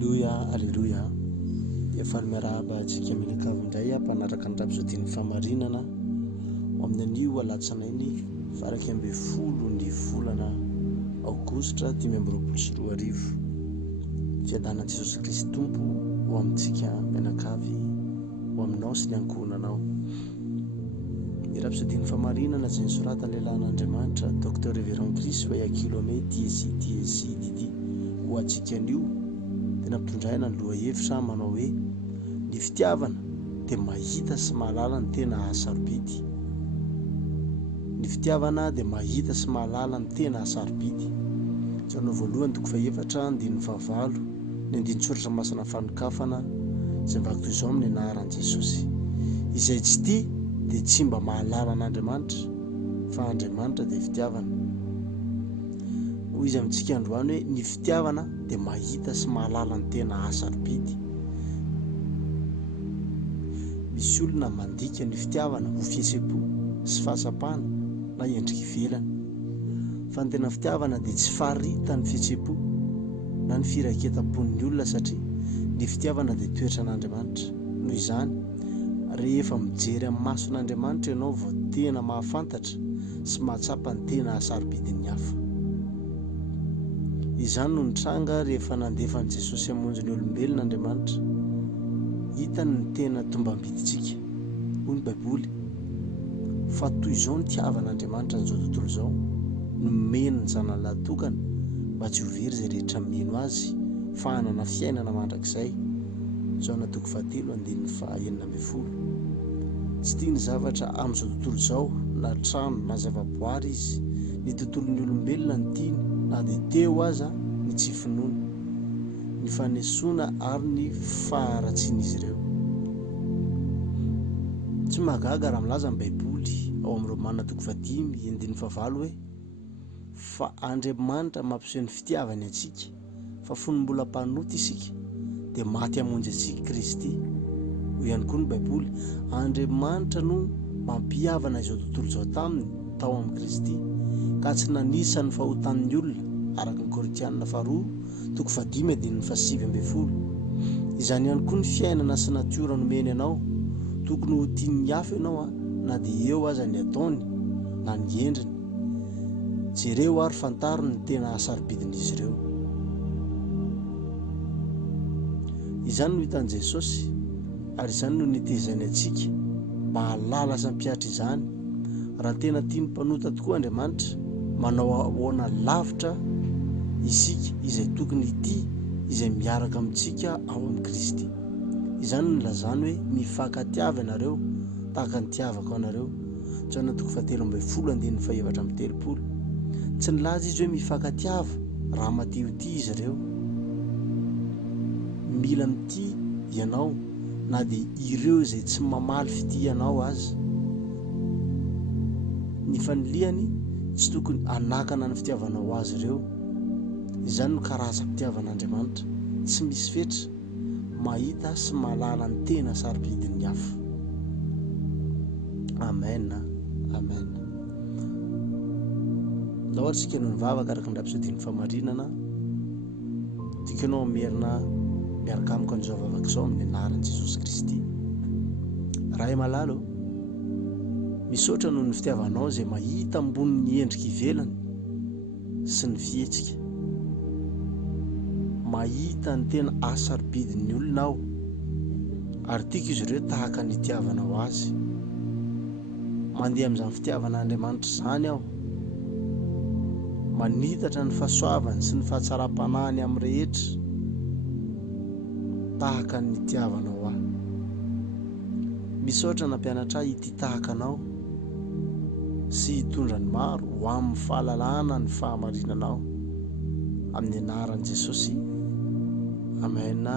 Aleluia. Efa miarahaba antsika mianakavy indray mpanaraka ny rapizodiny famarinana ho amin'ny anio alatsanainy faraky amby folo ny volana aogositra 2024. Fiadanan'i Jesosy Kristy Tompo ho amintsika mianakavy, ho aminao sy ny ankohonanao. Ny rapizodiny famarinana izay nisoratan'ny lehilahin'Andriamanitra Docteur Révérend Chris Oyakhilome TSC Didi ho antsika anio tena mpitondraina ny lohahevitra manao hoe ny fitiavana dia mahita sy mahalala ny tena hasarobidy. Ny fitiavana dia mahita sy mahalala ny tena hasarobidy. Janao voalohany toko faefatra andininy fahavalo ny andininy soratra masina fanokafana izay mivaky toy izao amin'ny anaran'i Jesosy. Izay tsy tia dia tsy mba mahalala an'Andriamanitra, fa Andriamanitra dia fitiavana. Hoy izy amintsika androany hoe ny fitiavana dia mahita sy mahalala ny tena hasarobidy. Misy olona mandika ny fitiavana ho fihetsem-po sy fahasapahana na endrika ivelany, fa ny tena fitiavana dia tsy farita ny fihetsem-po na ny firaketam-pon'ny olona, satria ny fitiavana dia toetra n'Andriamanitra. Noho izany rehefa mijery amin'ny mason'Andriamanitra ianao vao tena mahafantatra sy mahatsapa ny tena hasarobidin'ny hafa. Izany no nitranga rehefa nandefa an'i Jesosy hamonjy ny olombelona Andriamanitra, hitany ny tena tombam-biditsika. Hoy ny Baiboly fa toy izao ny tiavan'Andriamanitra n'izao tontolo izao, nomeny ny zanany latokana mba tsy ho very izay rehetra mino azy, fa hanana fiainana mandrakizay. Jaona 3:9. Tsy tiany zavatra amin'izao tontolo izao, na trano na zavaboary izy, ny tontolon'ny olombelona ny tiany, na dia teo aza ny tsy finoana, ny fanesoana ary ny faharatsian'izy ireo. Tsy mahagaga raha milaza ny Baiboly ao amin'ny Romana 5:9 hoe fa Andriamanitra mampiseho ny fitiavany antsika, fa fony mbola mpanota isika dia maty hamonjy antsika Kristy. Hoy ihany koa ny Baiboly Andriamanitra no mampihavana izao tontolo izao taminy tao amin'ny Kristy, ka tsy nanisa ny fahotan'ny olona, araka ny Korinthianina 2:5-7. Izany ihany koa ny fiainana sy natiora nomeny ianao, tokony ho tian'ny hafa ianao na dia eo aza ny ataony na ny endriny. Jereo ary fantaro ny tena hasarobidin'izy ireo. Izany no hitan'i Jesosy, ary izany no nitezany antsika mba halala sy hampiatra izany. Raha tena tiany mpanota tokoa Andriamanitra, manao ahoana lavitra isika izay tokony ity, izay miaraka amintsika ao amin'ny Kristy. Izany no nilazany hoe mifankatiava ianareo tahaka ny tiavako anareo. Jaona 3:7. Tsy nilaza izy hoe mifankatiava raha matio-tia izy ireo. Mila mity ianao na dia ireo izay tsy mamaly fitia ianao aza. Ny faniliany tsy tokony hanakana ny fitiavanao azy ireo. Izany no karazam-pitiavan'Andriamanitra, tsy misy fetra, mahita sy mahalala ny tena sarobidin'ny hafa. Amen. Laha ohatra isika no nivavaka araka ny rapizodiny famarinana, tianao merina miaraka amiko an'izao vavaka izao amin'ny anaran'i Jesosy Kristy. Rahay malalo, misaotra noho ny fitiavanao izay mahita ambony ny endrika ivelany sy ny fihetsika, mahita ny tena hasarobidin'ny olona aho, ary tiako izy ireo tahaka ny tiavanao azy. Mandeha amin'izany fitiavan'Andriamanitra izany aho, manitatra ny fahasoavany sy ny fahatsaram-panahiny amin'ny rehetra tahaka ny tiavanao aho. Misaotra nampianatra ahy ity tahaka anao sy hitondra ny maro ho amin'ny fahalalana ny fahamarinanao, amin'ny anaran'i Jesosy. Amen.